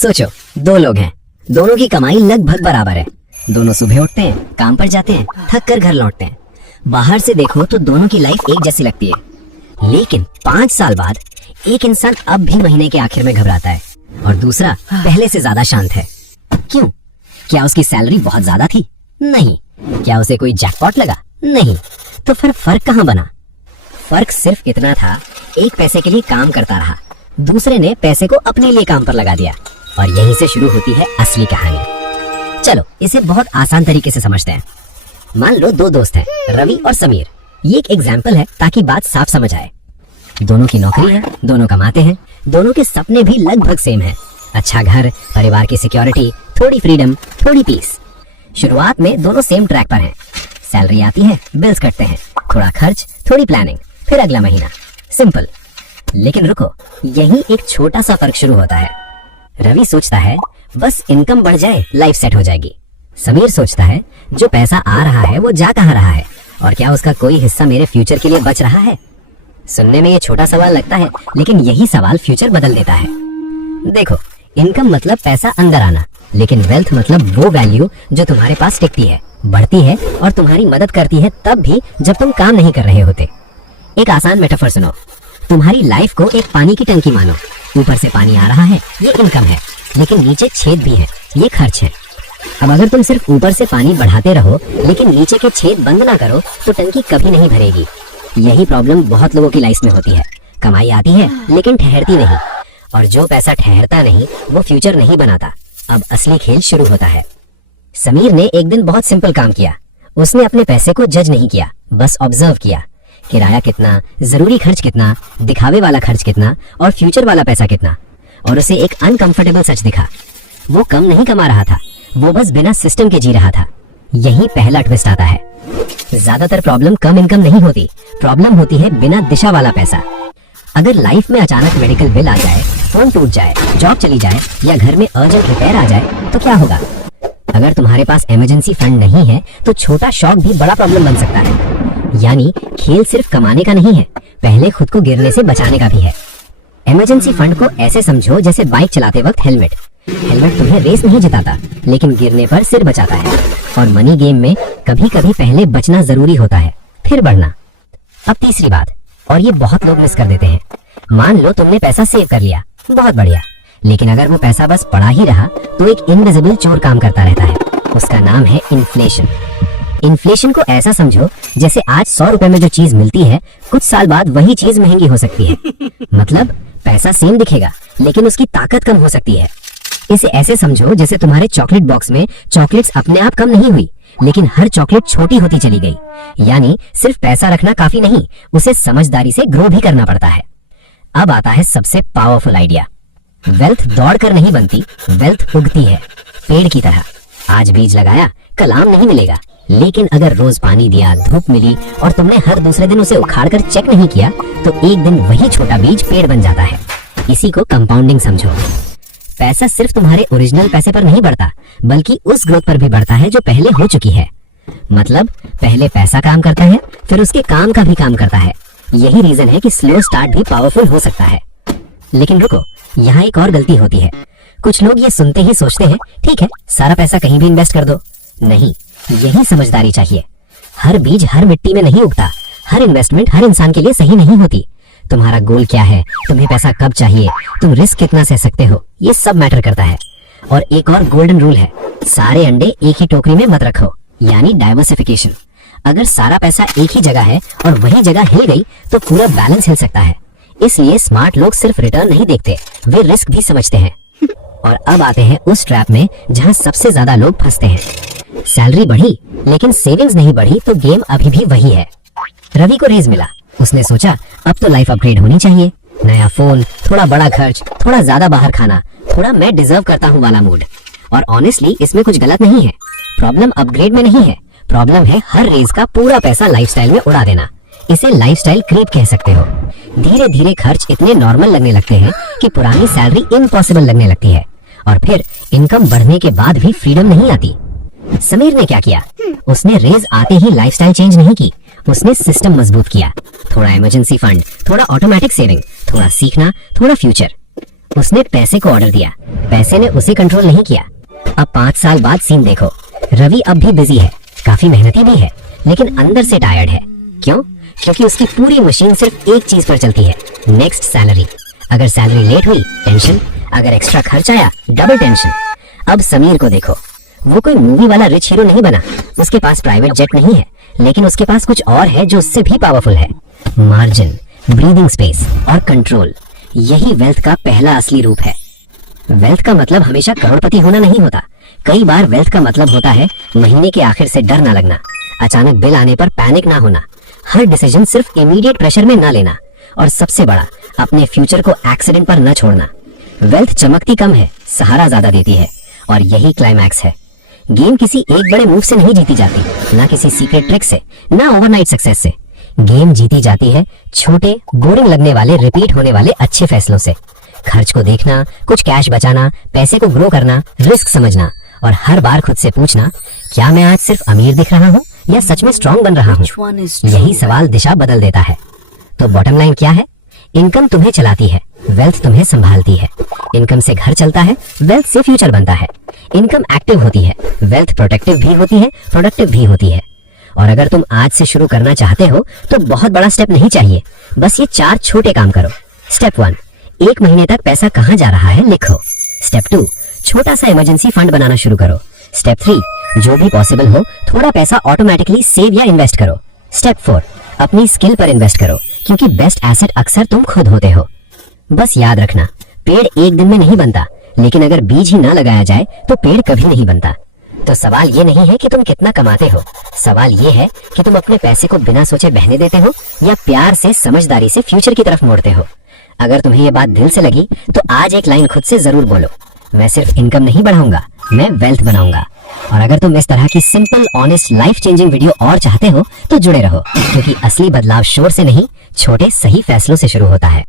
सोचो, दो लोग हैं, दोनों की कमाई लगभग बराबर है। दोनों सुबह उठते हैं, काम पर जाते हैं, थक कर घर लौटते हैं। बाहर से देखो तो दोनों की लाइफ एक जैसी लगती है, लेकिन 5 साल बाद एक इंसान अब भी महीने के आखिर में घबराता है और दूसरा पहले से ज्यादा शांत है। क्यों? क्या उसकी सैलरी बहुत ज्यादा थी? नहीं। क्या उसे कोई जैकपॉट लगा? नहीं। तो फिर फर्क कहाँ बना? फर्क सिर्फ इतना था, एक पैसे के लिए काम करता रहा, दूसरे ने पैसे को अपने लिए काम पर लगा दिया। और यहीं से शुरू होती है असली कहानी। चलो इसे बहुत आसान तरीके से समझते हैं। मान लो दो दोस्त हैं, रवि और समीर। ये एक एग्जाम्पल है ताकि बात साफ समझ आए। दोनों की नौकरी है, दोनों कमाते हैं, दोनों के सपने भी लगभग सेम हैं। अच्छा घर, परिवार की सिक्योरिटी, थोड़ी फ्रीडम, थोड़ी पीस। शुरुआत में दोनों सेम ट्रैक पर हैं। सैलरी आती है, बिल्स कटते हैं, थोड़ा खर्च, थोड़ी प्लानिंग, फिर अगला महीना। सिंपल। लेकिन रुको, यहीं एक छोटा सा फर्क शुरू होता है। रवि सोचता है बस इनकम बढ़ जाए, लाइफ सेट हो जाएगी। समीर सोचता है जो पैसा आ रहा है वो जा कहाँ रहा है, और क्या उसका कोई हिस्सा मेरे फ्यूचर के लिए बच रहा है? सुनने में ये छोटा सवाल लगता है, लेकिन यही सवाल फ्यूचर बदल देता है। देखो, इनकम मतलब पैसा अंदर आना, लेकिन वेल्थ मतलब वो वैल्यू जो तुम्हारे पास टिकती है, बढ़ती है और तुम्हारी मदद करती है तब भी जब तुम काम नहीं कर रहे होते। एक आसान मेटाफर सुनो। तुम्हारी लाइफ को एक पानी की टंकी मानो। ऊपर से पानी आ रहा है, ये इनकम है, लेकिन नीचे छेद भी है, ये खर्च है। अब अगर तुम सिर्फ ऊपर से पानी बढ़ाते रहो लेकिन नीचे के छेद बंद ना करो तो टंकी कभी नहीं भरेगी। यही प्रॉब्लम बहुत लोगों की लाइफ में होती है। कमाई आती है लेकिन ठहरती नहीं, और जो पैसा ठहरता नहीं वो फ्यूचर नहीं बनाता। अब असली खेल शुरू होता है। समीर ने एक दिन बहुत सिंपल काम किया। उसने अपने पैसे को जज नहीं किया, बस ऑब्जर्व किया। किराया कितना, जरूरी खर्च कितना, दिखावे वाला खर्च कितना और फ्यूचर वाला पैसा कितना। और उसे एक अनकंफर्टेबल सच दिखा, वो कम नहीं कमा रहा था, वो बस बिना सिस्टम के जी रहा था। यही पहला ट्विस्ट आता है। ज्यादातर प्रॉब्लम कम इनकम नहीं होती, प्रॉब्लम होती है बिना दिशा वाला पैसा। अगर लाइफ में अचानक मेडिकल बिल आ जाए, फोन टूट जाए, जॉब चली जाए या घर में अर्जेंट रिपेयर आ जाए तो क्या होगा? अगर तुम्हारे पास इमरजेंसी फंड नहीं है तो छोटा शॉक भी बड़ा प्रॉब्लम बन सकता है। यानी खेल सिर्फ कमाने का नहीं है, पहले खुद को गिरने से बचाने का भी है। इमरजेंसी फंड को ऐसे समझो जैसे बाइक चलाते वक्त हेलमेट। हेलमेट तुम्हें रेस नहीं जिताता, लेकिन गिरने पर सिर बचाता है। और मनी गेम में कभी कभी पहले बचना जरूरी होता है, फिर बढ़ना। अब तीसरी बात, और ये बहुत लोग मिस कर देते हैं। मान लो तुमने पैसा सेव कर लिया, बहुत बढ़िया, लेकिन अगर वो पैसा बस पड़ा ही रहा तो एक इनविजिबल चोर काम करता रहता है। उसका नाम है इन्फ्लेशन। इन्फ्लेशन को ऐसा समझो जैसे आज 100 रुपए में जो चीज मिलती है, कुछ साल बाद वही चीज महंगी हो सकती है। मतलब पैसा सेम दिखेगा लेकिन उसकी ताकत कम हो सकती है। इसे ऐसे समझो जैसे तुम्हारे चॉकलेट बॉक्स में चॉकलेट्स अपने आप कम नहीं हुई, लेकिन हर चॉकलेट छोटी होती चली गई। यानी सिर्फ पैसा रखना काफी नहीं, उसे समझदारी से ग्रो भी करना पड़ता है। अब आता है सबसे पावरफुल आइडिया। वेल्थ दौड़ कर नहीं बनती, वेल्थ उगती है, पेड़ की तरह। आज बीज लगाया, कल आम नहीं मिलेगा, लेकिन अगर रोज पानी दिया, धूप मिली और तुमने हर दूसरे दिन उसे उखाड़कर चेक नहीं किया तो एक दिन वही छोटा बीज पेड़ बन जाता है। इसी को कंपाउंडिंग समझो। पैसा सिर्फ तुम्हारे ओरिजिनल पैसे पर नहीं बढ़ता, बल्कि उस ग्रोथ पर भी बढ़ता है जो पहले हो चुकी है। मतलब पहले पैसा काम करता है, फिर उसके काम का भी काम करता है। यही रीजन है कि स्लो स्टार्ट भी पावरफुल हो सकता है। लेकिन रुको, यहाँ एक और गलती होती है। कुछ लोग ये सुनते ही सोचते हैं ठीक है, सारा पैसा कहीं भी इन्वेस्ट कर दो। नहीं, यही समझदारी चाहिए। हर बीज हर मिट्टी में नहीं उगता, हर इन्वेस्टमेंट हर इंसान के लिए सही नहीं होती। तुम्हारा गोल क्या है, तुम्हें पैसा कब चाहिए, तुम रिस्क कितना सह सकते हो, ये सब मैटर करता है। और एक और गोल्डन रूल है, सारे अंडे एक ही टोकरी में मत रखो, यानी डाइवर्सिफिकेशन। अगर सारा पैसा एक ही जगह है और वही जगह हिल गई तो पूरा बैलेंस हिल सकता है। इसलिए स्मार्ट लोग सिर्फ रिटर्न नहीं देखते, वे रिस्क भी समझते हैं। और अब आते हैं उस ट्रैप में जहां सबसे ज्यादा लोग फंसते हैं। सैलरी बढ़ी लेकिन सेविंग्स नहीं बढ़ी तो गेम अभी भी वही है। रवि को रेज मिला, उसने सोचा अब तो लाइफ अपग्रेड होनी चाहिए। नया फोन, थोड़ा बड़ा खर्च, थोड़ा ज्यादा बाहर खाना, थोड़ा मैं डिजर्व करता हूँ वाला मूड। और ऑनेस्टली इसमें कुछ गलत नहीं है। प्रॉब्लम अपग्रेड में नहीं है, प्रॉब्लम है हर रेज का पूरा पैसा लाइफस्टाइल में उड़ा देना। इसे लाइफस्टाइल क्रीप कह सकते हो। धीरे धीरे खर्च इतने नॉर्मल लगने लगते हैं कि पुरानी सैलरी इम्पॉसिबल लगने लगती है, और फिर इनकम बढ़ने के बाद भी फ्रीडम नहीं आती। समीर ने क्या किया? उसने रेज आते ही लाइफस्टाइल चेंज नहीं की, उसने सिस्टम मजबूत किया। थोड़ा इमरजेंसी फंड, थोड़ा ऑटोमेटिक सेविंग, थोड़ा सीखना, थोड़ा फ्यूचर। उसने पैसे को ऑर्डर दिया, पैसे ने उसे कंट्रोल नहीं किया। अब 5 साल बाद सीन देखो, रवि अब भी बिजी है, काफी मेहनती भी है, लेकिन अंदर से टायर्ड है। क्यों? क्योंकि उसकी पूरी मशीन सिर्फ एक चीज पर चलती है, नेक्स्ट सैलरी। अगर सैलरी लेट हुई टेंशन, अगर एक्स्ट्रा खर्च आया डबल टेंशन। अब समीर को देखो, वो कोई मूवी वाला रिच हीरो नहीं बना, उसके पास प्राइवेट जेट नहीं है, लेकिन उसके पास कुछ और है जो उससे भी पावरफुल है। मार्जिन, ब्रीदिंग स्पेस और कंट्रोल, यही वेल्थ का पहला असली रूप है। वेल्थ का मतलब हमेशा करोड़पति होना नहीं होता। कई बार वेल्थ का मतलब होता है महीने के आखिर से डर ना लगना, अचानक बिल आने पर पैनिक ना होना, हर डिसीजन सिर्फ इमीडिएट प्रेशर में ना लेना, और सबसे बड़ा, अपने फ्यूचर को एक्सीडेंट पर न छोड़ना। वेल्थ चमकती कम है, सहारा ज्यादा देती है, और यही क्लाइमैक्स है। गेम किसी एक बड़े मूव से नहीं जीती जाती, ना किसी सीक्रेट ट्रिक से, ना ओवरनाइट सक्सेस से। गेम जीती जाती है छोटे, बोरिंग लगने वाले, रिपीट होने वाले अच्छे फैसलों से। खर्च को देखना, कुछ कैश बचाना, पैसे को ग्रो करना, रिस्क समझना, और हर बार खुद से पूछना, क्या मैं आज सिर्फ अमीर दिख रहा हूँ या सच में स्ट्रॉन्ग बन रहा हूँ? यही सवाल दिशा बदल देता है। तो बॉटम लाइन क्या है? इनकम तुम्हें चलाती है, वेल्थ तुम्हें संभालती है। इनकम से घर चलता है, वेल्थ से फ्यूचर बनता है। इनकम एक्टिव होती है, वेल्थ प्रोटेक्टिव भी होती है, प्रोडक्टिव भी होती है। और अगर तुम आज से शुरू करना चाहते हो तो बहुत बड़ा स्टेप नहीं चाहिए, बस ये 4 छोटे काम करो। स्टेप 1, 1 महीने तक पैसा कहाँ जा रहा है लिखो। स्टेप 2, छोटा सा इमरजेंसी फंड बनाना शुरू करो। स्टेप 3, जो भी पॉसिबल हो थोड़ा पैसा ऑटोमेटिकली सेव या इन्वेस्ट करो। स्टेप 4, अपनी स्किल पर इन्वेस्ट करो, क्योंकि बेस्ट एसेट अक्सर तुम खुद होते हो। बस याद रखना, पेड़ एक दिन में नहीं बनता, लेकिन अगर बीज ही ना लगाया जाए तो पेड़ कभी नहीं बनता। तो सवाल ये नहीं है कि तुम कितना कमाते हो, सवाल ये है कि तुम अपने पैसे को बिना सोचे बहने देते हो या प्यार से, समझदारी से फ्यूचर की तरफ मोड़ते हो। अगर तुम्हें ये बात दिल से लगी तो आज एक लाइन खुद से जरूर बोलो, मैं सिर्फ इनकम नहीं बढ़ाऊंगा, मैं वेल्थ बनाऊंगा। और अगर तुम इस तरह की simple, honest, life changing video और चाहते हो तो जुड़े रहो, क्योंकि असली बदलाव शोर से नहीं, छोटे सही फैसलों से शुरू होता है।